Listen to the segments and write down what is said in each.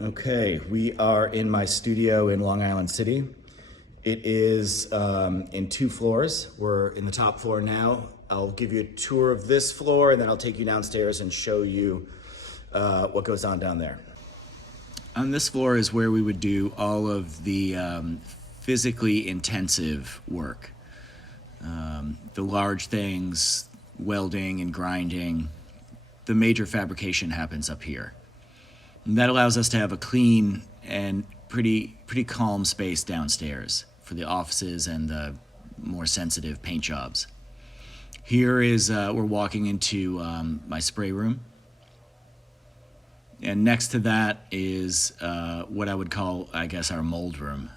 Okay, we are in my studio in Long Island City. It is in 2 floors. We're in the top floor now. I'll give you a tour of this floor and then I'll take you downstairs and show you what goes on down there. On this floor is where we would do all of the physically intensive work. The large things, welding and grinding. The major fabrication happens up here. And that allows us to have a clean and pretty calm space downstairs for the offices and the more sensitive paint jobs. Here is, we're walking into my spray room. And next to that is what I would call, I guess, our mold room,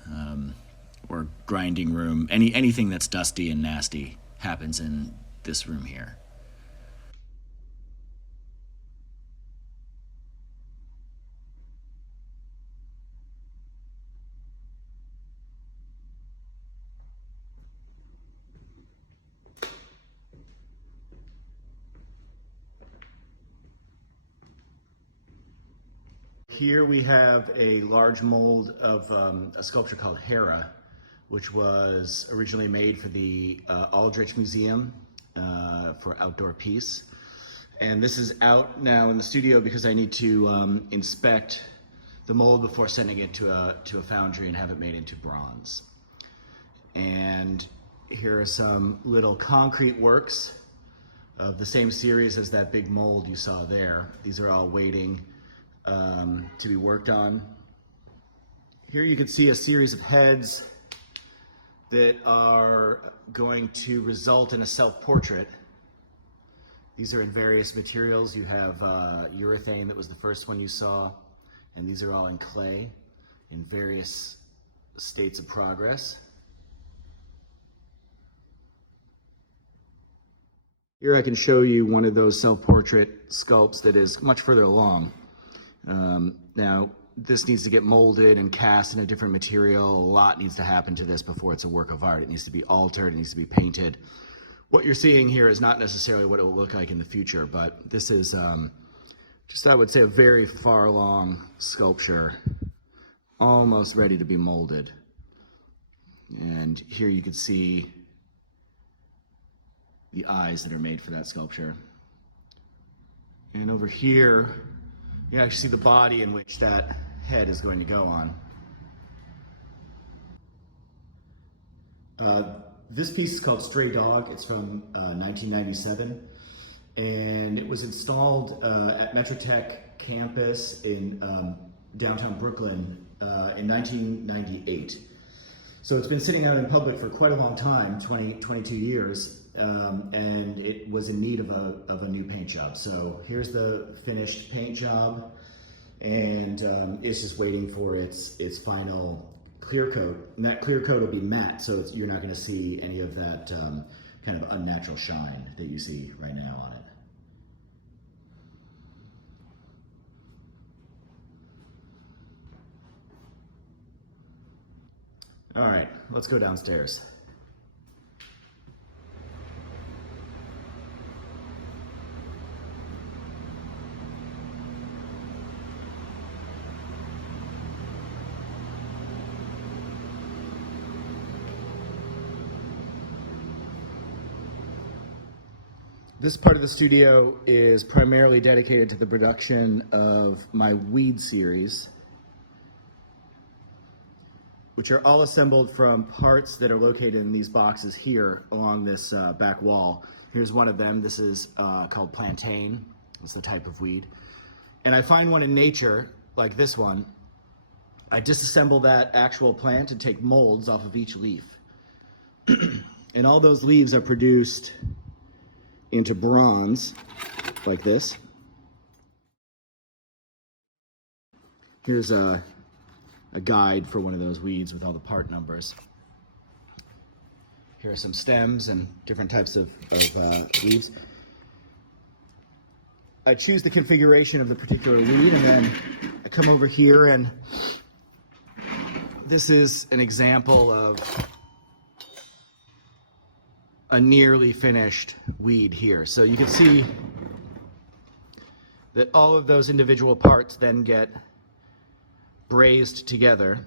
or grinding room. Anything that's dusty and nasty happens in this room here. Here we have a large mold of a sculpture called Hera, which was originally made for the Aldrich Museum for outdoor peace. And this is out now in the studio because I need to inspect the mold before sending it to a foundry and have it made into bronze. And here are some little concrete works of the same series as that big mold you saw there. These are all waiting to be worked on. Here you can see a series of heads that are going to result in a self-portrait. These are in various materials. You have urethane, that was the first one you saw, and these are all in clay in various states of progress. Here I can show you one of those self-portrait sculpts that is much further along. Now, this needs to get molded and cast in a different material. A lot needs to happen to this before it's a work of art. It needs to be altered, it needs to be painted. What you're seeing here is not necessarily what it will look like in the future, but this is just, I would say, a very far along sculpture, almost ready to be molded. And here you can see the eyes that are made for that sculpture. And over here, you actually see the body in which that head is going to go on. This piece is called Stray Dog. It's from 1997, and it was installed at Metrotech campus in downtown Brooklyn in 1998. So it's been sitting out in public for quite a long time, 22 years. And it was in need of a new paint job. So here's the finished paint job, and it's just waiting for its final clear coat. And that clear coat will be matte, so you're not going to see any of that kind of unnatural shine that you see right now on it. All right, let's go downstairs. This part of the studio is primarily dedicated to the production of my weed series, which are all assembled from parts that are located in these boxes here along this back wall. Here's one of them. This is called plantain. It's the type of weed. And I find one in nature, like this one. I disassemble that actual plant and take molds off of each leaf. And all those leaves are produced into bronze, like this. Here's a guide for one of those weeds with all the part numbers. Here are some stems and different types of leaves. I choose the configuration of the particular weed, and then I come over here, and this is an example of a nearly finished weed here. So you can see that all of those individual parts then get brazed together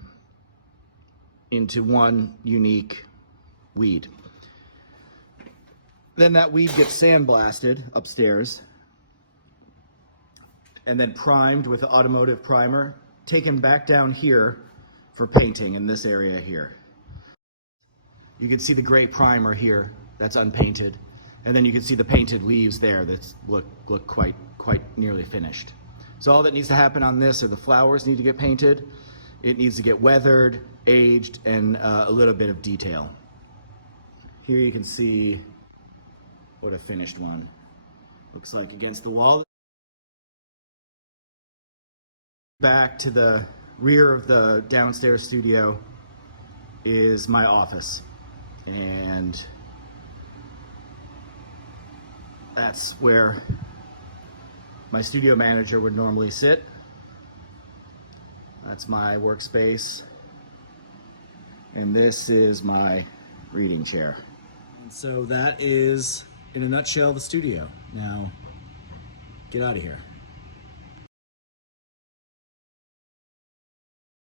into one unique weed. Then that weed gets sandblasted upstairs and then primed with the automotive primer, taken back down here for painting in this area here. You can see the gray primer here that's unpainted, and then you can see the painted leaves there that look quite nearly finished. So all that needs to happen on this are the flowers need to get painted. It needs to get weathered, aged, and a little bit of detail. Here you can see what a finished one looks like against the wall. Back to the rear of the downstairs studio is my office, and that's where my studio manager would normally sit. That's my workspace, and this is my reading chair. And so that is, in a nutshell, the studio. Now, get out of here.